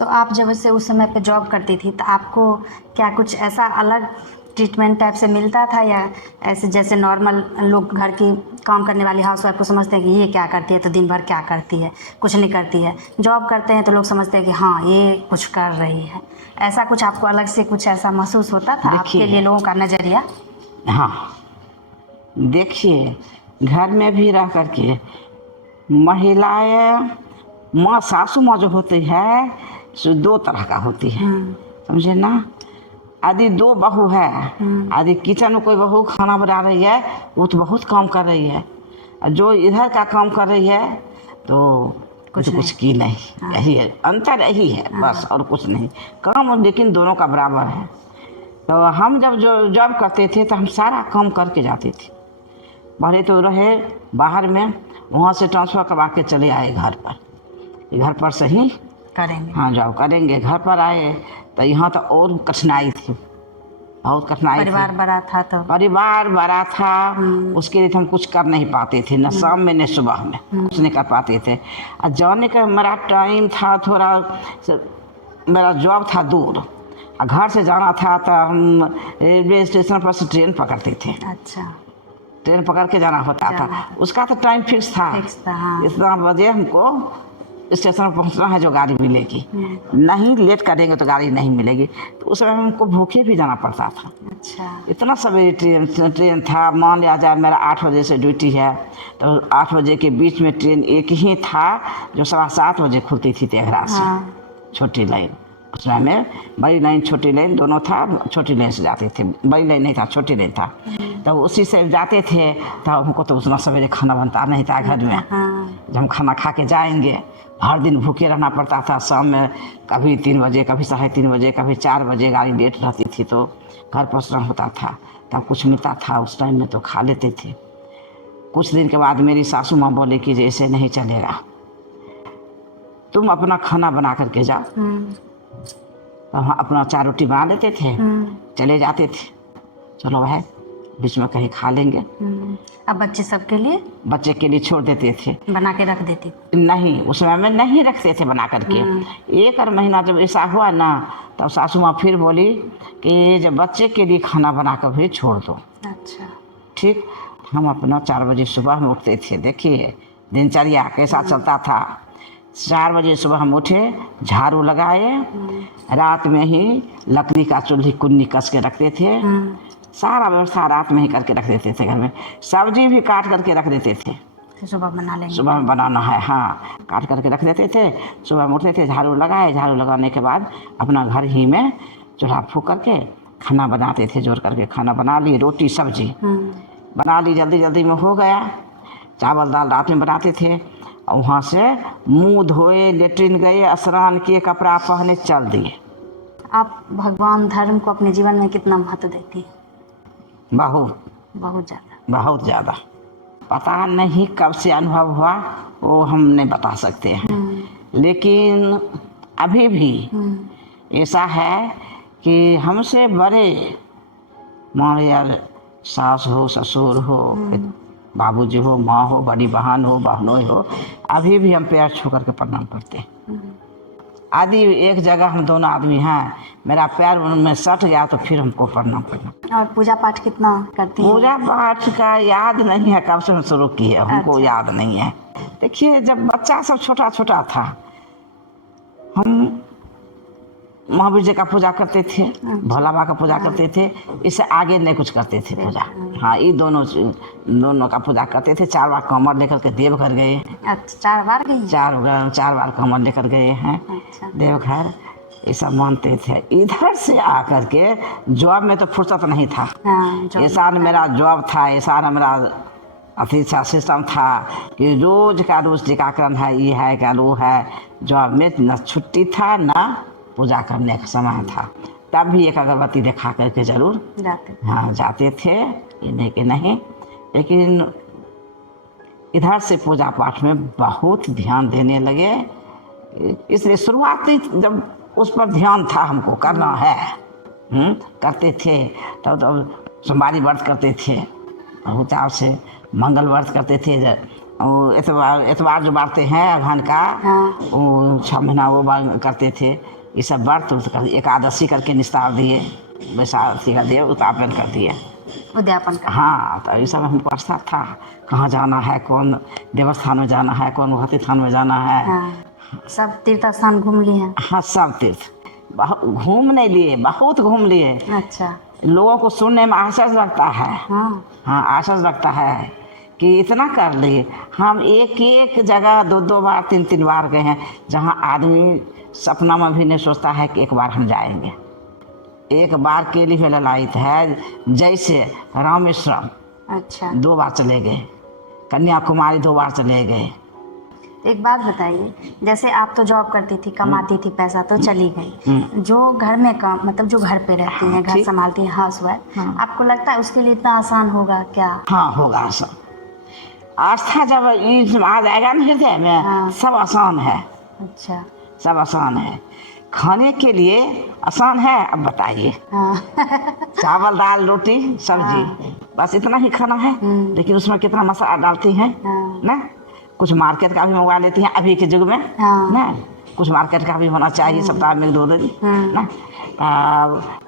तो आप जब से उस समय पे जॉब करती थी तो आपको क्या कुछ ऐसा अलग ट्रीटमेंट टाइप से मिलता था, या ऐसे जैसे नॉर्मल लोग घर की काम करने वाली हाउस वाइफ को समझते हैं कि ये क्या करती है तो दिन भर क्या करती है, कुछ नहीं करती है। जॉब करते हैं तो लोग समझते हैं कि हाँ ये कुछ कर रही है। ऐसा कुछ आपको अलग से कुछ ऐसा महसूस होता था आपके लिए, देखिए, लोगों का नज़रिया? हाँ, देखिए, घर में भी रह करके महिलाएं, माँ, सासू माँ जो होती है सो दो तरह का होती है, समझे ना। यदि दो बहू है, यदि किचन में कोई बहू खाना बना रही है वो तो बहुत काम कर रही है, और जो इधर का काम कर रही है तो कुछ की नहीं। यही है अंतर, यही है बस, और कुछ नहीं। काम लेकिन दोनों का बराबर है। तो हम जब जो जॉब करते थे तो हम सारा काम करके जाते थे। पहले तो रहे बाहर में, वहाँ से ट्रांसफ़र करवा के चले आए घर पर, घर पर से ही करेंगे। हाँ जॉब करेंगे। घर पर आए तो यहाँ तो और कठिनाई थी, बहुत कठिनाई थी। परिवार बड़ा था तो परिवार बड़ा था, उसके लिए हम कुछ कर नहीं पाते थे, न शाम में न सुबह में कुछ नहीं कर पाते थे। और जाने का मेरा टाइम था थोड़ा, मेरा जॉब था दूर, और घर से जाना था तो हम रेलवे स्टेशन पर से ट्रेन पकड़ते थे। अच्छा, ट्रेन पकड़ के जाना होता था। उसका तो टाइम फिक्स था, हाँ। इतना बजे हमको स्टेशन पर पहुंचना है जो गाड़ी मिलेगी, नहीं लेट करेंगे तो गाड़ी नहीं मिलेगी। तो उस समय हमको भूखे भी जाना पड़ता था। अच्छा, इतना सवेरे ट्रेन था। मान लिया जाए मेरा 8 बजे से ड्यूटी है तो 8 बजे के बीच में ट्रेन एक ही था जो 7:15 बजे खुलती थी तेघरा से। छोटी लाइन, उस समय में बड़ी लाइन छोटी लाइन दोनों था, छोटी लाइन से जाते थे, बड़ी लाइन नहीं था, छोटी लाइन था। तो उसी से जाते थे। तो हमको तो उतना सवेरे खाना बनता नहीं था घर में, जब हम खाना खा के जाएंगे। हर दिन भूखे रहना पड़ता था। शाम में कभी 3 बजे, कभी 3:30 बजे, कभी 4 बजे गाड़ी लेट रहती थी तो घर पहुँचना होता था। तब कुछ मिलता था उस टाइम में तो खा लेते थे। कुछ दिन के बाद मेरी सासू माँ बोले कि जैसे नहीं चलेगा, तुम अपना खाना बना करके जाओ। तो हम अपना 4 रोटी बना लेते थे, चले जाते थे, चलो भाई बीच में कहीं खा लेंगे। अब बच्चे सबके लिए, बच्चे के लिए छोड़ देते थे, बना के रख देती? नहीं, उस समय में नहीं रखते थे बना करके। 1 महीना जब ऐसा हुआ ना, तब सासू माँ फिर बोली कि जब बच्चे के लिए खाना बना कर भी छोड़ दो। अच्छा, ठीक। हम अपना 4 बजे सुबह में उठते थे। देखिए दिनचर्या कैसा चलता था। 4 बजे सुबह हम उठे, झाड़ू लगाए, रात में ही लकड़ी का चूल्ही कुन्नी कस के रखते थे। सारा व्यवस्था रात में ही करके रख देते थे। घर में सब्जी भी काट करके रख देते थे, सुबह बना लेंगे, सुबह में बनाना है। हाँ, काट करके रख देते थे। सुबह में उठते थे, झाड़ू लगाए, झाड़ू लगाने के बाद अपना घर ही में चूल्हा फूँक करके खाना बनाते थे। जोड़ करके खाना बना लिए, रोटी सब्जी बना ली, जल्दी जल्दी में हो गया। चावल दाल रात में बनाते थे, और वहाँ से मुँह धोए, लेटरिन गए, स्नान किए, कपड़ा पहने, चल दिए। आप भगवान धर्म को अपने जीवन में कितना महत्व देती हैं? बहुत बहुत ज़्यादा। बहुत ज़्यादा। पता नहीं कब से अनुभव हुआ वो हम नहीं बता सकते हैं, लेकिन अभी भी ऐसा है कि हमसे बड़े, मान यार सास हो, ससुर हो, बाबूजी हो, माँ हो, बड़ी बहन हो, बहनों हो, अभी भी हम पैर छू करके प्रणाम करते हैं। आदि एक जगह हम दोनों आदमी हैं, मेरा पैर उनमें सट गया तो फिर हमको प्रणाम करना। और पूजा पाठ कितना करती हैं? पूजा पाठ का याद नहीं है, कब से हम शुरू किए हमको अच्छा। याद नहीं है। देखिए जब बच्चा सब छोटा छोटा था, हम महावीर जी का पूजा करते थे, भोला बाबा का पूजा करते थे, इससे आगे नहीं कुछ करते थे पूजा। हाँ, ये दोनों का पूजा करते थे। 4 बार कमर लेकर के देवघर गए। अच्छा, 4 बार गई? 4 बार कमर लेकर गए हैं। अच्छा। देवघर ये सब मानते थे। इधर से आकर के जॉब में तो फुर्सत नहीं था। ऐसा न मेरा जॉब था, ऐसा न मेरा अति अच्छा सिस्टम था कि रोज का रोज टीकाकरण है, ये है क्या वो है। जॉब में न छुट्टी था न पूजा करने का समय था। तब भी एक अगरबत्ती दिखा करके जरूर जाते थे, ये नहीं कि नहीं। लेकिन इधर से पूजा पाठ में बहुत ध्यान देने लगे, इसलिए शुरुआती जब उस पर ध्यान था हमको करना है, करते थे। तब सोमवारी व्रत करते थे बहुत चाव से, मंगल व्रत करते थे, वो एतवार जो बारते हैं अगहन का, हाँ। वो 6 महीना वो करते थे। ये सब व्रत कर एकादशी करके निस्तार दिए, वैसाखी का दिए, उद्यापन कर दिए। उद्यापन का। हाँ, तो ये सब हमको आस्था था, कहाँ जाना है, कौन देवस्थान में जाना है, कौन भक्ति स्थान में जाना है। हाँ, सब तीर्थ स्थान घूम लिए हैं। हाँ, सब तीर्थ घूम नहीं लिए, बहुत घूम लिए। अच्छा। लोगों को सुनने में आश्चर्य लगता है। हाँ। हाँ, आश्चर्य लगता है कि इतना कर लिए। हम एक एक जगह 2-2 बार 3-3 बार गए हैं, जहाँ आदमी सपना में भी नहीं सोचता है कि एक बार हम जाएंगे। एक बार के लिए ललायत है, जैसे रामेश्वरम अच्छा। 2 बार चले गए, कन्याकुमारी 2 बार चले गए। एक बात बताइए, जैसे आप तो जॉब करती थी, कमाती थी पैसा, तो चली गई, जो घर में काम मतलब जो घर पे रहती हैं, घर ठीक। संभालती हैं, हाउस वाइफ, हाँ। आपको लगता है उसके लिए इतना आसान होगा क्या? हाँ, होगा सब। आस्था जब आ जाएगा ना हृदय में, हाँ। सब आसान है, अच्छा। सब आसान है। खाने के लिए आसान है, अब बताइए। हाँ। चावल दाल रोटी सब्जी, बस इतना ही खाना है। लेकिन उसमें कितना मसाला डालती हैं हाँ। ना। कुछ मार्केट का भी मंगवा लेती हैं अभी के युग में हाँ। ना, कुछ मार्केट का भी होना चाहिए सप्ताह में 2 दिन ना।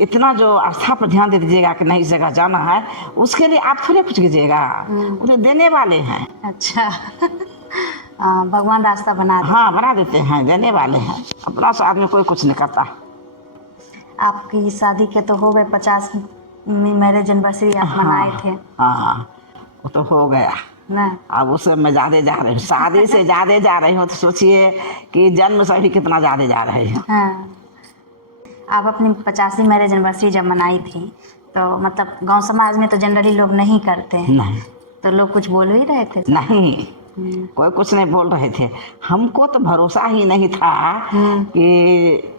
इतना जो आस्था पर ध्यान दे दीजिएगा कि नहीं इस जगह जाना है, उसके लिए आप थोड़े कुछ कीजिएगा, उन्हें देने वाले हैं। अच्छा। भगवान रास्ता बना दे। हाँ, बना देते हैं, देने वाले हैं। अपना से आदमी कोई कुछ नहीं करता। आपकी शादी के तो हो गए 50 मैरिज एनिवर्सरी आप मनाए थे हाँ, वो तो हो गया ना। अब उससे मैं ज़्यादा जा रही हूँ, शादी से ज़्यादा जा रही हूँ। तो सोचिए कि जन्म से भी कितना ज़्यादा जा रही हूँ। हाँ। आप अपनी 50वीं मैरिज एनिवर्सरी जब मनाई थी, तो मतलब गांव समाज में तो जनरली लोग नहीं करते हैं, नहीं, तो लोग कुछ बोल ही रहे थे? नहीं, कोई कुछ नहीं बोल रहे थे। हमको तो भरोसा ही नहीं था कि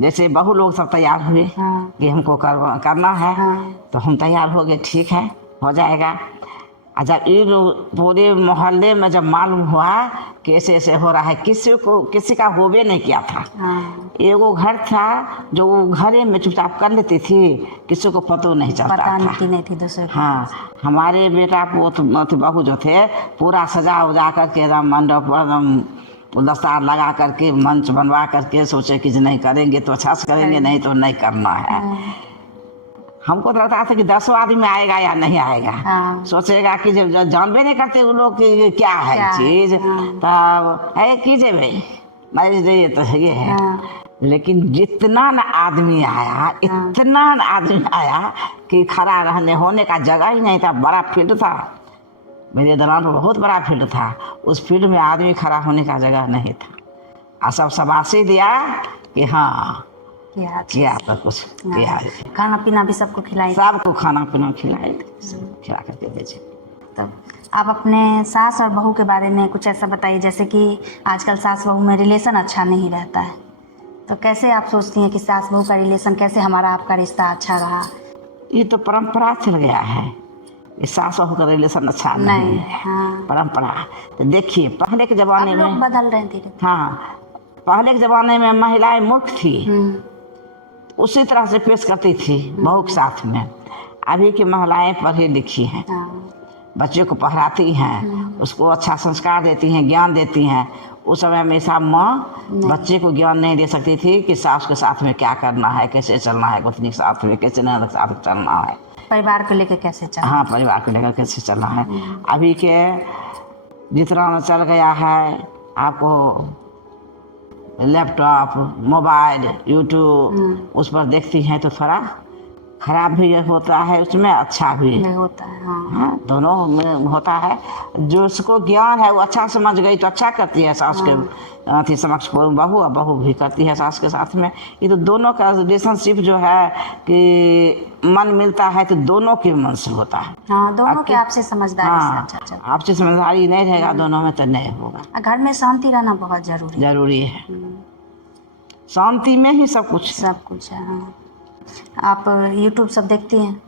जैसे बहू लोग सब तैयार हुए हाँ। कि हमको करना है। हाँ। तो हम तैयार हो गए, ठीक है, हो जाएगा। जब ये लोग पूरे मोहल्ले में जब मालूम हुआ कि ऐसे ऐसे हो रहा है, किसी का होवे नहीं किया था। हाँ। एगो घर था जो वो घरे में चुपचाप कर लेती थी, किसी को पता नहीं चलता पता था। नहीं थी दूसरे को। हाँ, हमारे बेटा बहू जो थे पूरा सजा उजा करके एकदम मंडप एकदम दस्तार लगा करके मंच बनवा करके सोचे कि नहीं करेंगे तो अच्छा से करेंगे, नहीं तो नहीं करना है। हमको तो लगता था कि 10 आदमी आएगा या नहीं आएगा। हाँ। सोचेगा कि जब जानबे नहीं करते वो लोग कि क्या है चीज, तब है कीजिए भाई मैरिज दे तो ये है। लेकिन जितना न आदमी आया, इतना न आदमी आया कि खड़ा रहने होने का जगह ही नहीं था। बड़ा फील्ड था, मेरे दौरान बहुत बड़ा फील्ड था। उस फील्ड में आदमी खड़ा होने का जगह नहीं था। और सब शाबाशी दिया कि हाँ किया तो कुछ किया। खाना पीना भी सबको खिलाई? सबको खाना पीना खिलाए, खिला करके भेजे। तो आप अपने सास और बहू के बारे में कुछ ऐसा बताइए, जैसे कि आजकल सास बहू में रिलेशन अच्छा नहीं रहता है, तो कैसे आप सोचती हैं कि सास बहू का रिलेशन, कैसे हमारा आपका रिश्ता अच्छा रहा? ये तो परंपरा चल गया है, इस सास बहू का रिलेशन अच्छा नहीं है। हाँ। परंपरा तो देखिए, पहले के जमाने में बदल रहे थे। हाँ, पहले के जमाने में महिलाएं मूर्ख थी, उसी तरह से पेश करती थी बहू के साथ में। अभी की महिलाएं पढ़ी लिखी हैं, बच्चे को पढ़ाती हैं, उसको अच्छा संस्कार देती हैं, ज्ञान देती हैं। उस समय में सब माँ बच्चे को ज्ञान नहीं दे सकती थी कि सास के साथ में क्या करना है, कैसे चलना है, गोतनी के साथ में कैसे ननद के साथ चलना है, परिवार को लेकर कैसे चलना। हाँ, परिवार को लेकर कैसे चलना है। अभी के जितना चल गया है, आपको लैपटॉप, मोबाइल, यूट्यूब उस पर देखती हैं, तो थोड़ा खराब भी होता है उसमें, अच्छा भी होता है। हाँ, दोनों में होता है। जो उसको ज्ञान है वो अच्छा समझ गई तो अच्छा करती है सास के अथी समक्ष बहू, और बहू भी करती है सास के साथ में। ये तो दोनों का रिलेशनशिप जो है कि मन मिलता है तो दोनों के मन से होता है। हाँ, दोनों के आपसे समझदारी से अच्छा। आपसे समझदारी नहीं रहेगा दोनों में तो नहीं होगा। घर में शांति रहना बहुत जरूरी है। शांति में ही सब कुछ है। हाँ। आप यूट्यूब सब देखती हैं?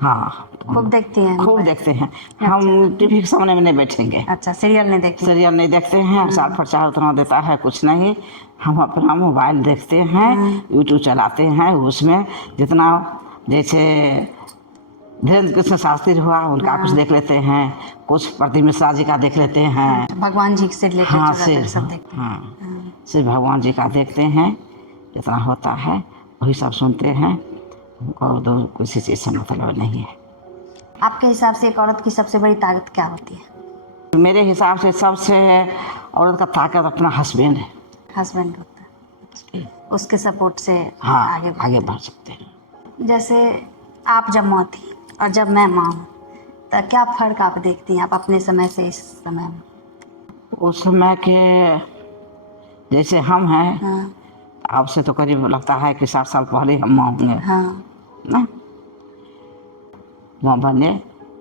हाँ, खूब देखती हैं? खूब देखते हैं। हम टीवी के सामने में नहीं बैठेंगे। अच्छा, सीरियल नहीं देखते? सीरियल नहीं देखते हैं, साल प्रचार उतना देता है कुछ नहीं। हम अपना मोबाइल देखते हैं, यूट्यूब चलाते हैं। उसमें जितना जैसे धीरेन्द्र कृष्ण शास्त्री हुआ, उनका कुछ देख लेते हैं, कुछ प्रदीप मिश्रा जी का देख लेते हैं। भगवान जी से रिलेटेड हाँ जो सिर्फ, सब देखते हैं। हाँ सिर्फ भगवान जी का देखते हैं, जितना होता है वही सब सुनते हैं। हमको तो किसी चीज़ से मतलब नहीं है। आपके हिसाब से एक औरत की सबसे बड़ी ताकत क्या होती है? मेरे हिसाब से सबसे औरत का ताकत अपना हस्बैंड है। हस्बैंड होता है, उसके सपोर्ट से हाँ आगे बढ़ सकते हैं। जैसे आप जब माँ थी और जब मैं माँ हूँ, तो क्या फ़र्क आप देखती हैं आप अपने समय से इस समय में? उस समय के जैसे हम हैं, हाँ आपसे तो करीब लगता है कि 60 साल पहले हम माँ होंगे हाँ ना, माँ बने।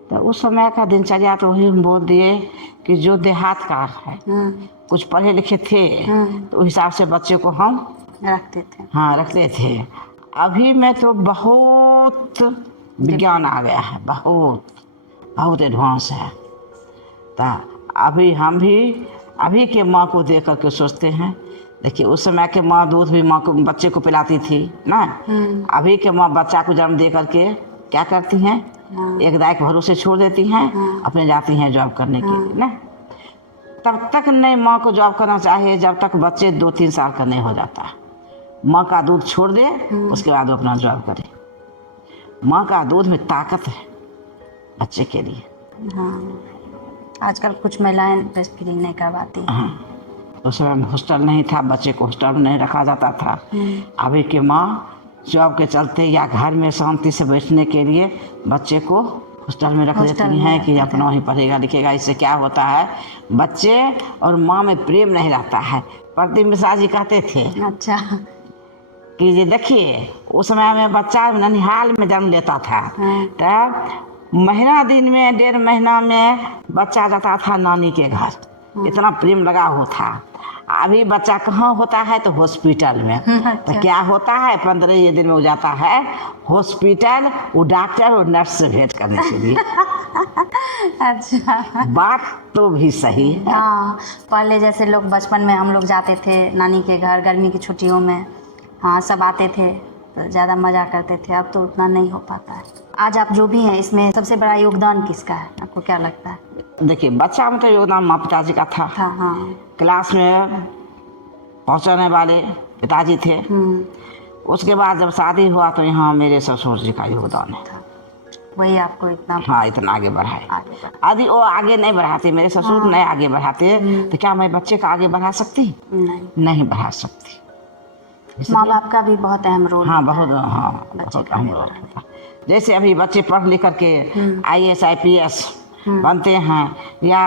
तो उस समय का दिनचर्या तो वही हम बोल दिए कि जो देहात का है, कुछ पढ़े लिखे थे तो उस हिसाब से बच्चे को हम रखते थे। हाँ रखते थे। अभी में तो बहुत विज्ञान आ गया है, बहुत एडवांस है। तो अभी हम भी अभी के माँ को देख करके सोचते हैं, देखिए उस समय के माँ दूध भी माँ को बच्चे को पिलाती थी ना। अभी के माँ बच्चा को जन्म दे करके क्या करती हैं, एक दाई के भरोसे छोड़ देती हैं, अपने जाती हैं जॉब करने के लिए ना। तब तक नहीं माँ को जॉब करना चाहिए जब तक बच्चे 2-3 साल का नहीं हो जाता। माँ का दूध छोड़ दे, उसके बाद वो अपना जॉब करे। माँ का दूध में ताकत है बच्चे के लिए। हाँ आजकल कुछ महिलाएं ब्रेस्ट फीडिंग नहीं करवाती। हाँ उस समय हॉस्टल नहीं था, बच्चे को हॉस्टल में नहीं रखा जाता था। अभी के माँ जॉब के चलते या घर में शांति से बैठने के लिए बच्चे को हॉस्टल में रख देती हैं कि अपना वहीं पढ़ेगा लिखेगा। इससे क्या होता है, बच्चे और माँ में प्रेम नहीं रहता है। प्रदीप मिश्रा जी कहते थे अच्छा कि ये देखिए उस समय में बच्चा ननिहाल में जन्म लेता था, तब महीना दिन में 1.5 महीना में बच्चा जाता था नानी के घर, इतना प्रेम लगा हुआ था। अभी बच्चा कहाँ होता है तो हॉस्पिटल में। तो क्या होता है 15 दिन में हो जाता है हॉस्पिटल, वो डॉक्टर और नर्स से भेंट करने के लिए। अच्छा बात तो भी सही है। हाँ पहले जैसे लोग बचपन में हम लोग जाते थे नानी के घर गर्मी की छुट्टियों में, हाँ सब आते थे तो ज़्यादा मज़ा करते थे। अब तो उतना नहीं हो पाता है। आज आप जो भी हैं इसमें सबसे बड़ा योगदान किसका है, आपको क्या लगता है? देखिए बच्चा में तो योगदान माँ पिताजी का था। हाँ क्लास में पहुँचाने वाले पिताजी थे। उसके बाद जब शादी हुआ तो यहाँ मेरे ससुर जी का योगदान है, वही आपको इतना हाँ इतना आगे बढ़ाए। यदि वो आगे नहीं बढ़ाते, मेरे ससुर नहीं आगे बढ़ाते तो क्या मैं बच्चे का आगे बढ़ा सकती? नहीं बढ़ा सकती। माँ बाप का भी बहुत अहम रोल। हाँ बहुत अहम रोल होता है। जैसे अभी बच्चे पढ़ लिख करके IAS IPS बनते हैं या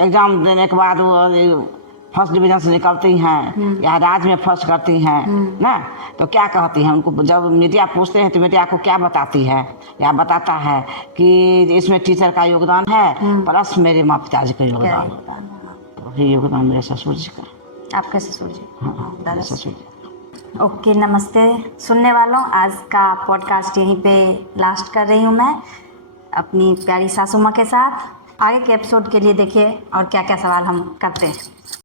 एग्जाम देने के बाद वो फर्स्ट डिवीजन से निकलती हैं या राज्य में फर्स्ट करती हैं ना, तो क्या कहती हैं उनको? जब मीडिया पूछते हैं तो मीडिया को क्या बताती है या बताता है कि इसमें टीचर का योगदान है प्लस मेरे माँ पिताजी का योगदान। तो वही योगदान मेरे ससुर जी का। आपके ससुर जी? हाँ दादा ससुर जी। ओके नमस्ते सुनने वालों, आज का पॉडकास्ट यहीं पे लास्ट कर रही हूँ मैं अपनी प्यारी सासू माँ के साथ। आगे के एपिसोड के लिए देखिए और क्या क्या सवाल हम करते हैं।